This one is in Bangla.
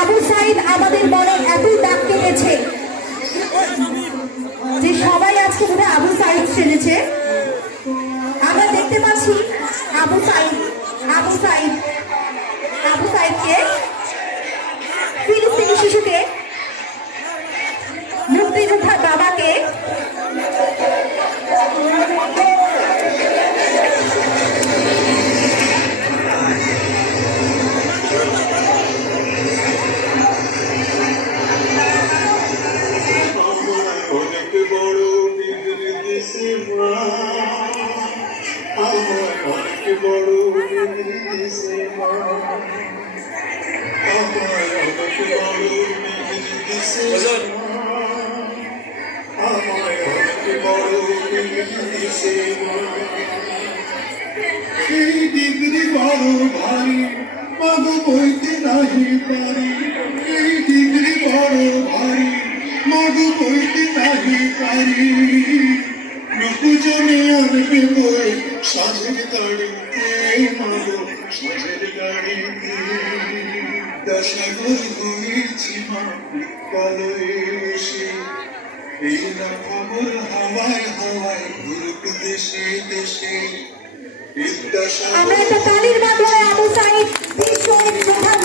আবু সাইদ আমাদের মনে এতই দাগ কেটেছে যে সবাই আজকে বোধহয় আবু সাইদ সেজেছে। আমরা দেখতে পাচ্ছি আবু সাইদকে ফিলিস্তিনি শিশুকে, মুক্তিযোদ্ধার বাবাকে ভারী মাগ বইতে নাহি পারি, এই ডিগ্রি বড় ভারী মাগ বইতে নাহি পারি। লোকজনে আনবে বই সাজের গাড়িতে, মাগ সাজের গাড়িতে। দশাগর হয়েছি মা বিদ্যালয়ে এসে, এই না খবর হাওয়ায় হাওয়ায় ঘুরুক দেশে দেশে। আমরা একটা তালির মাধ্যমে আবু সাইদ বীর শহীদ যোদ্ধার